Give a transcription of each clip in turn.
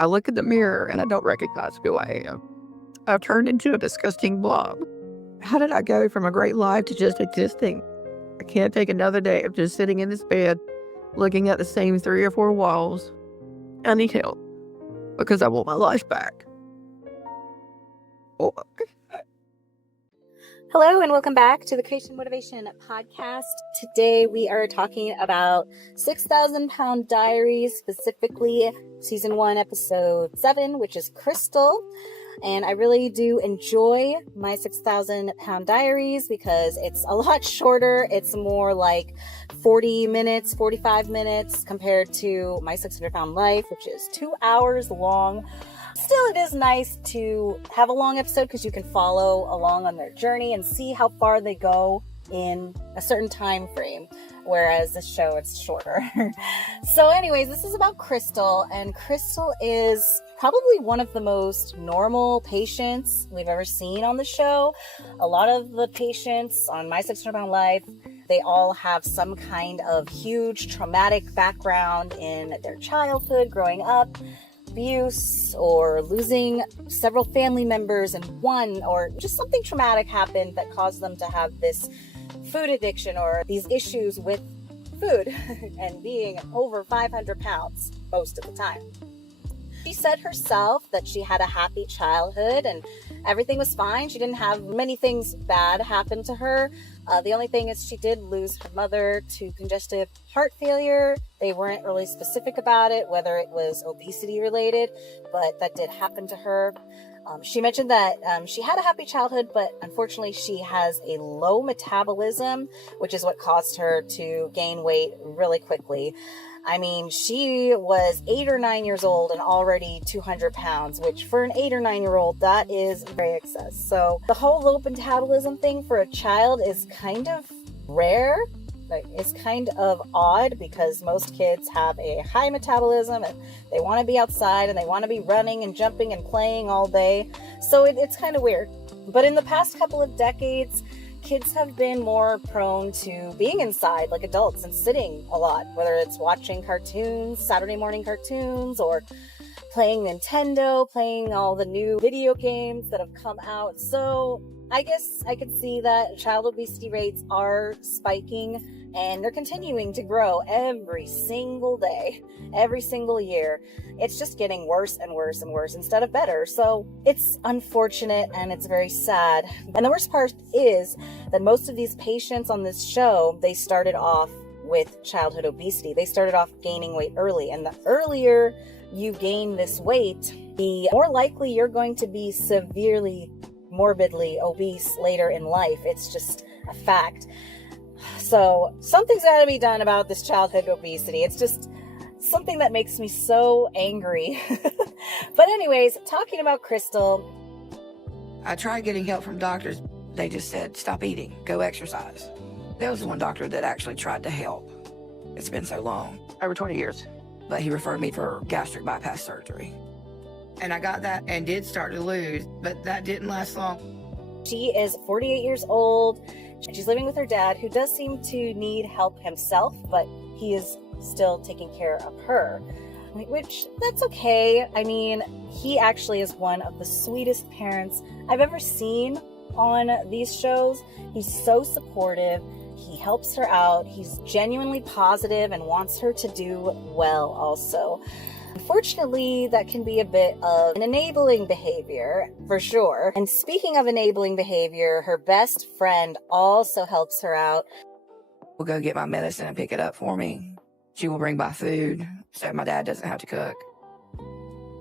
I look in the mirror and I don't recognize who I am. I've turned into a disgusting blob. How did I go from a great life to just existing? I can't take another day of just sitting in this bed, looking at the same 3 or 4 walls. I need help because I want my life back. Oh, Hello and welcome back to the Creation Motivation Podcast. Today we are talking about 6,000 Pound Diaries, specifically Season 1, Episode 7, which is Crystal. And I really do enjoy my 6,000 Pound Diaries because it's a lot shorter. It's more like 40 minutes, 45 minutes compared to my 600 Pound Life, which is 2 hours long. Still, it is nice to have a long episode because you can follow along on their journey and see how far they go in a certain time frame, whereas this show, it's shorter. So anyways, this is about Crystal, and Crystal is probably one of the most normal patients we've ever seen on the show. A lot of the patients on My 600 Pound Life, they all have some kind of huge traumatic background in their childhood, growing up, abuse, or losing several family members in one, or just something traumatic happened that caused them to have this food addiction or these issues with food and being over 500 pounds most of the time. She said herself that she had a happy childhood and everything was fine. She didn't have many things bad happen to her. The only thing is she did lose her mother to congestive heart failure. They weren't really specific about it, whether it was obesity related, but that did happen to her. She mentioned that she had a happy childhood, but unfortunately she has a low metabolism, which is what caused her to gain weight really quickly. I mean, she was 8 or 9 years old and already 200 pounds, which for an 8 or 9 year old, that is very excess. So the whole low metabolism thing for a child is kind of rare. Like, it's kind of odd because most kids have a high metabolism and they want to be outside and they want to be running and jumping and playing all day. So it's kind of weird. But in the past couple of decades, kids have been more prone to being inside like adults and sitting a lot, whether it's watching cartoons, Saturday morning cartoons, or playing Nintendo, playing all the new video games that have come out. So I guess I could see that child obesity rates are spiking and they're continuing to grow every single day, every single year. It's just getting worse and worse and worse instead of better. So it's unfortunate and it's very sad. And the worst part is that most of these patients on this show, they started off with childhood obesity. They started off gaining weight early. And the earlier you gain this weight, the more likely you're going to be severely, morbidly obese later in life. It's just a fact. So something's got to be done about this childhood obesity. It's just something that makes me so angry. But anyways, talking about Crystal. I tried getting help from doctors. They just said, stop eating, go exercise. There was one doctor that actually tried to help. It's been so long, over 20 years. But he referred me for gastric bypass surgery. And I got that and did start to lose, but that didn't last long. She is 48 years old. She's living with her dad, who does seem to need help himself, but he is still taking care of her, which that's okay. I mean, he actually is one of the sweetest parents I've ever seen on these shows. He's so supportive. He helps her out. He's genuinely positive and wants her to do well also. Unfortunately, that can be a bit of an enabling behavior, for sure. And speaking of enabling behavior, her best friend also helps her out. Will go get my medicine and pick it up for me. She will bring by food so my dad doesn't have to cook.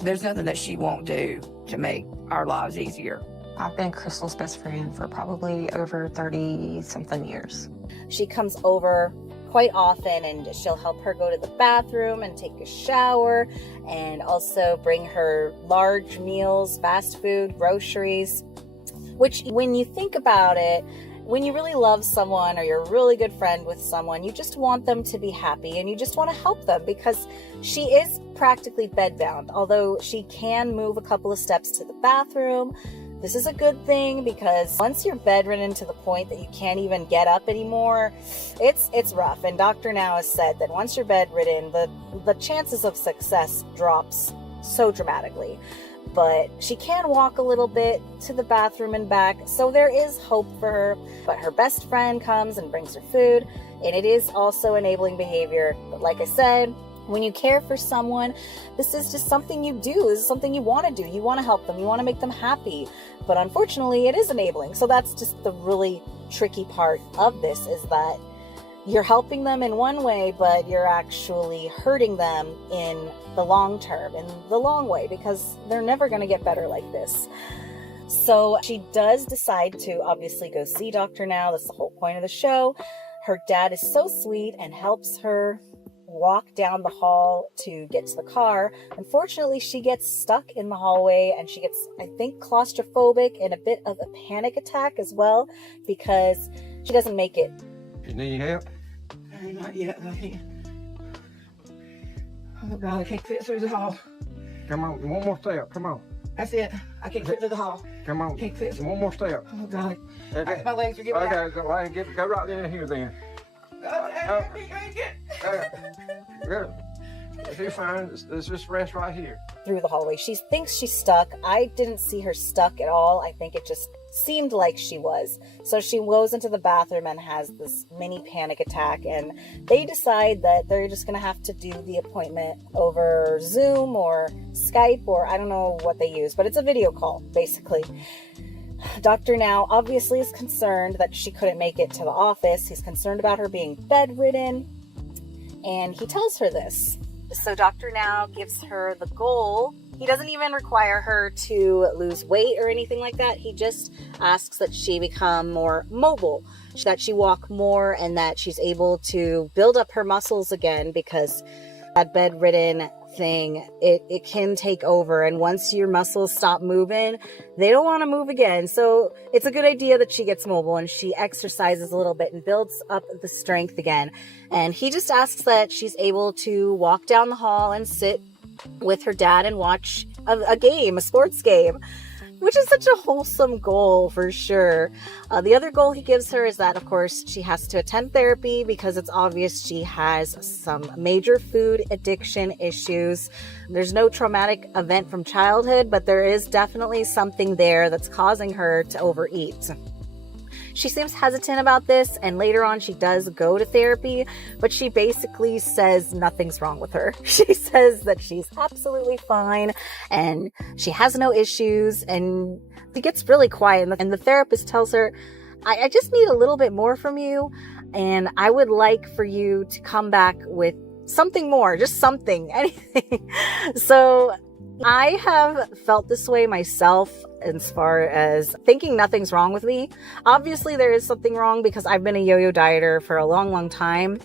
There's nothing that she won't do to make our lives easier. I've been Crystal's best friend for probably over 30-something years. She comes over quite often and she'll help her go to the bathroom and take a shower, and also bring her large meals, fast food, groceries, which when you think about it, when you really love someone or you're a really good friend with someone, you just want them to be happy and you just want to help them, because she is practically bedbound. Although she can move a couple of steps to the bathroom, this is a good thing, because once you're bedridden to the point that you can't even get up anymore, it's rough. And Dr. Now has said that once you're bedridden, the chances of success drops so dramatically. But she can walk a little bit to the bathroom and back, so there is hope for her. But her best friend comes and brings her food, and it is also enabling behavior. But like I said, when you care for someone, this is just something you do. This is something you want to do. You want to help them. You want to make them happy. But unfortunately, it is enabling. So that's just the really tricky part of this, is that you're helping them in one way, but you're actually hurting them in the long term, in the long way, because they're never going to get better like this. So she does decide to obviously go see Dr. Now. That's the whole point of the show. Her dad is so sweet and helps her walk down the hall to get to the car. Unfortunately, she gets stuck in the hallway, and she gets, I think, claustrophobic and a bit of a panic attack as well, because she doesn't make it. You need help? Not yet. Oh God, I can't fit through the hall. Come on, one more step. Come on. That's it. I can't fit through the hall. Come on. Can't fit. One more step. Oh God. Okay. My legs are giving out. Okay, go right in here then. Good. You're fine. Let's just rest right here. Through the hallway. She thinks she's stuck. I didn't see her stuck at all. I think it just seemed like she was. So she goes into the bathroom and has this mini panic attack, and they decide that they're just going to have to do the appointment over Zoom or Skype, or I don't know what they use, but it's a video call, basically. Dr. Now obviously is concerned that she couldn't make it to the office. He's concerned about her being bedridden, and he tells her this. So Dr. Now gives her the goal. He doesn't even require her to lose weight or anything like that. He just asks that she become more mobile, that she walk more, and that she's able to build up her muscles again, because that bedridden thing, it can take over, and once your muscles stop moving, they don't want to move again. So it's a good idea that she gets mobile and she exercises a little bit and builds up the strength again. And he just asks that she's able to walk down the hall and sit with her dad and watch a game, a sports game, which is such a wholesome goal for sure. The other goal he gives her is that, of course, she has to attend therapy, because it's obvious she has some major food addiction issues. There's no traumatic event from childhood, but there is definitely something there that's causing her to overeat. She seems hesitant about this, and later on she does go to therapy, but she basically says nothing's wrong with her. She says that she's absolutely fine and she has no issues, and she gets really quiet, and the therapist tells her, I just need a little bit more from you, and I would like for you to come back with something more, just something, anything. So I have felt this way myself, as far as thinking nothing's wrong with me. Obviously, there is something wrong, because I've been a yo-yo dieter for a long, long time.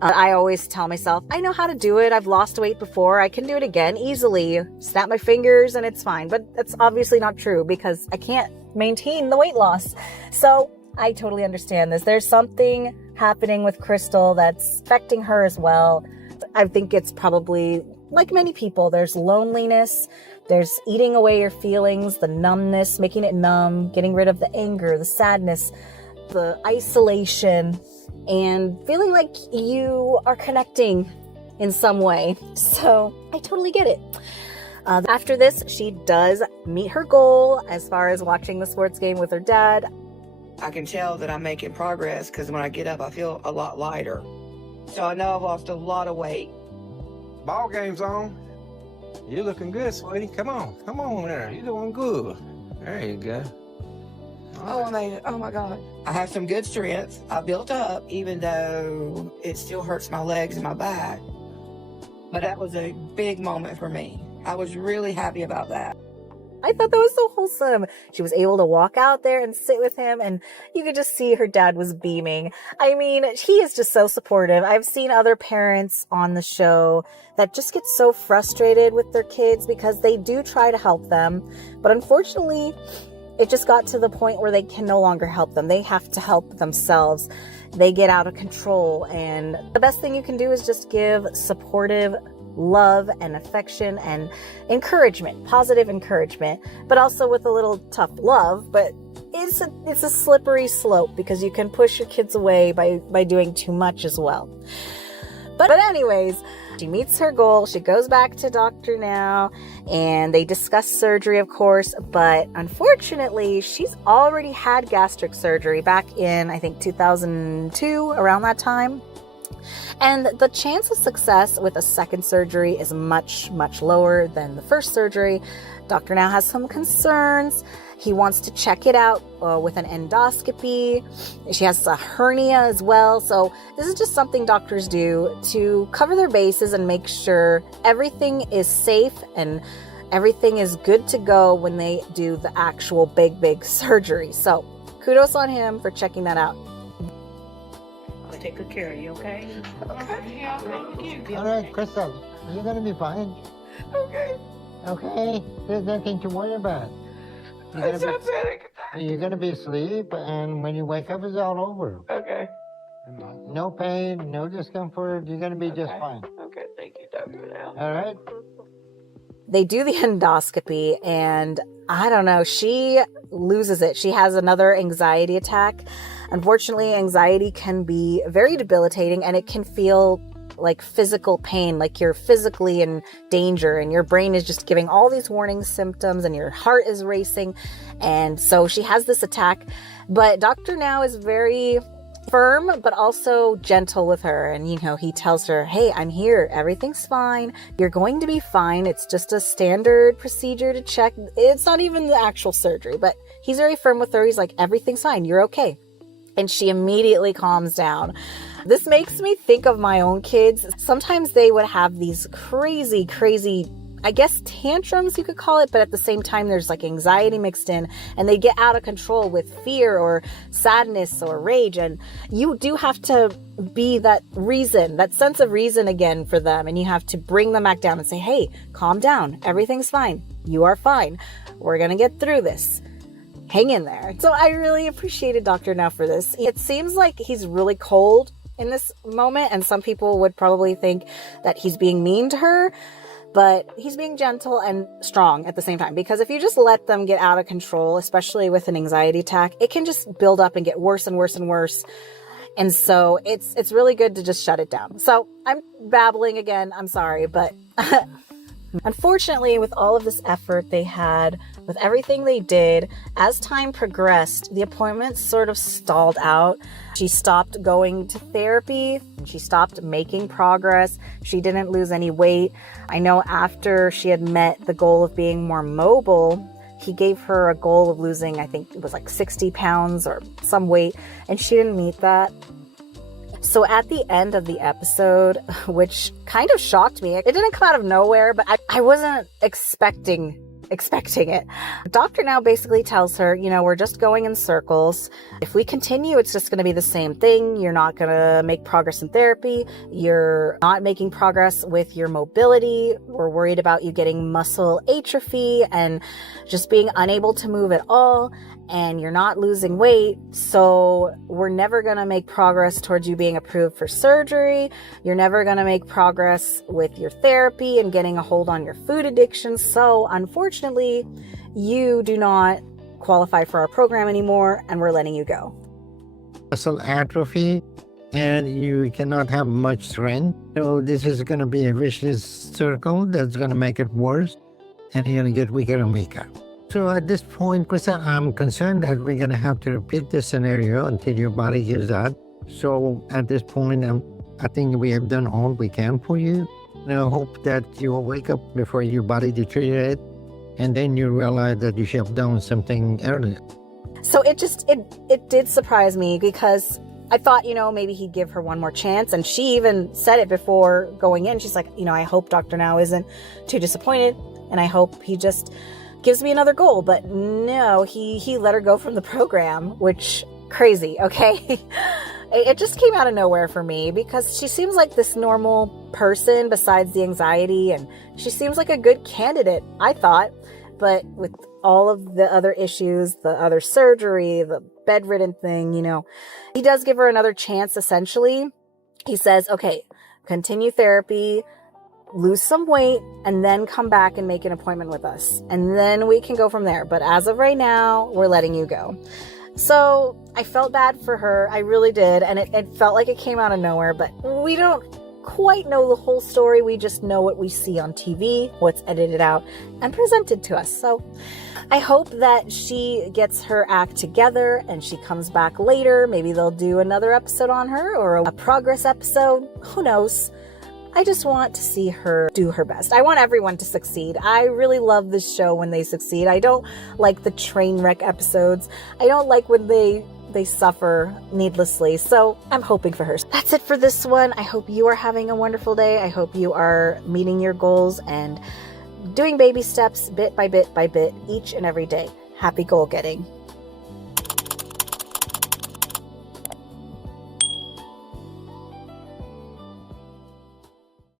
I always tell myself, I know how to do it. I've lost weight before. I can do it again easily. Snap my fingers and it's fine. But that's obviously not true, because I can't maintain the weight loss. So I totally understand this. There's something happening with Crystal that's affecting her as well. I think it's probably like many people. There's loneliness. There's eating away your feelings, the numbness, making it numb, getting rid of the anger, the sadness, the isolation, and feeling like you are connecting in some way. So I totally get it. After this, she does meet her goal as far as watching the sports game with her dad. I can tell that I'm making progress, because when I get up, I feel a lot lighter. So I know I've lost a lot of weight. Ball game's on. You're looking good, sweetie. Come on there. You're doing good. There you go. Oh, I made it. Oh my God. I have some good strength. I built up, even though it still hurts my legs and my back. But that was a big moment for me. I was really happy about that. I thought that was so wholesome. She was able to walk out there and sit with him, and you could just see her dad was beaming. I mean, he is just so supportive. I've seen other parents on the show that just get so frustrated with their kids, because they do try to help them, but unfortunately, it just got to the point where they can no longer help them. They have to help themselves. They get out of control, and the best thing you can do is just give supportive love and affection and encouragement, positive encouragement, but also with a little tough love. But it's a slippery slope, because you can push your kids away by doing too much as well. But anyways, She meets her goal. She goes back to Dr. Now and they discuss surgery, of course, but unfortunately, she's already had gastric surgery back in, I think, 2002, around that time. And the chance of success with a second surgery is much, much lower than the first surgery. Dr. Now has some concerns. He wants to check it out with an endoscopy. She has a hernia as well. So this is just something doctors do to cover their bases and make sure everything is safe and everything is good to go when they do the actual big surgery. So kudos on him for checking that out. I'll take good care of you, okay? Okay. Yeah, thank you. All right, Crystal, you're gonna be fine. Okay. Okay, there's nothing to worry about. It's pathetic. You're gonna be asleep, and when you wake up, it's all over. Okay. No pain, no discomfort. You're gonna be just fine. Okay, thank you, Dr. Now. All right. They do the endoscopy and I don't know, she loses it. She has another anxiety attack. Unfortunately, anxiety can be very debilitating and it can feel like physical pain, like you're physically in danger and your brain is just giving all these warning symptoms and your heart is racing. And so she has this attack, but Dr. Now is very firm, but also gentle with her. And, he tells her, hey, I'm here. Everything's fine. You're going to be fine. It's just a standard procedure to check. It's not even the actual surgery, but he's very firm with her. He's like, everything's fine. You're okay. And she immediately calms down. This makes me think of my own kids. Sometimes they would have these crazy, I guess tantrums you could call it, but at the same time there's like anxiety mixed in and they get out of control with fear or sadness or rage, and you do have to be that reason, that sense of reason again for them, and you have to bring them back down and say, hey, calm down, everything's fine, you are fine, we're gonna get through this, hang in there. So I really appreciated Dr. Now for this. It seems like he's really cold in this moment, and some people would probably think that he's being mean to her, but he's being gentle and strong at the same time, because if you just let them get out of control, especially with an anxiety attack, it can just build up and get worse and worse and worse. And so it's really good to just shut it down. So I'm babbling again, I'm sorry, but unfortunately, with all of this effort they had, with everything they did, as time progressed, the appointment sort of stalled out. She stopped going to therapy. She stopped making progress. She didn't lose any weight. I know after she had met the goal of being more mobile, he gave her a goal of losing, I think it was like 60 pounds or some weight, and she didn't meet that. So at the end of the episode, which kind of shocked me, it didn't come out of nowhere, but I wasn't expecting it. Dr. Now basically tells her, we're just going in circles. If we continue, it's just going to be the same thing. You're not going to make progress in therapy. You're not making progress with your mobility. We're worried about you getting muscle atrophy and just being unable to move at all. And you're not losing weight, so we're never going to make progress towards you being approved for surgery. You're never going to make progress with your therapy and getting a hold on your food addiction. So unfortunately, you do not qualify for our program anymore, and we're letting you go. Muscle atrophy, and you cannot have much strength. So this is going to be a vicious circle that's going to make it worse, and you're going to get weaker and weaker. So at this point, Krista, I'm concerned that we're going to have to repeat this scenario until your body gives up. So at this point, I think we have done all we can for you. And I hope that you will wake up before your body deteriorates, and then you realize that you should have done something earlier. So it did surprise me, because I thought, maybe he'd give her one more chance. And she even said it before going in. She's like, I hope Dr. Now isn't too disappointed, and I hope he just gives me another goal. But no, he let her go from the program, which crazy. Okay. It just came out of nowhere for me, because she seems like this normal person besides the anxiety, and she seems like a good candidate, I thought. But with all of the other issues, the other surgery, the bedridden thing, he does give her another chance. Essentially, he says, okay, continue therapy, lose some weight, and then come back and make an appointment with us, and then we can go from there. But as of right now, we're letting you go. So I felt bad for her. I really did. And it felt like it came out of nowhere, but we don't quite know the whole story. We just know what we see on TV, what's edited out and presented to us. So I hope that she gets her act together and she comes back later. Maybe they'll do another episode on her or a progress episode. Who knows? I just want to see her do her best. I want everyone to succeed. I really love this show when they succeed. I don't like the train wreck episodes. I don't like when they suffer needlessly. So I'm hoping for her. That's it for this one. I hope you are having a wonderful day. I hope you are meeting your goals and doing baby steps bit by bit by bit each and every day. Happy goal getting.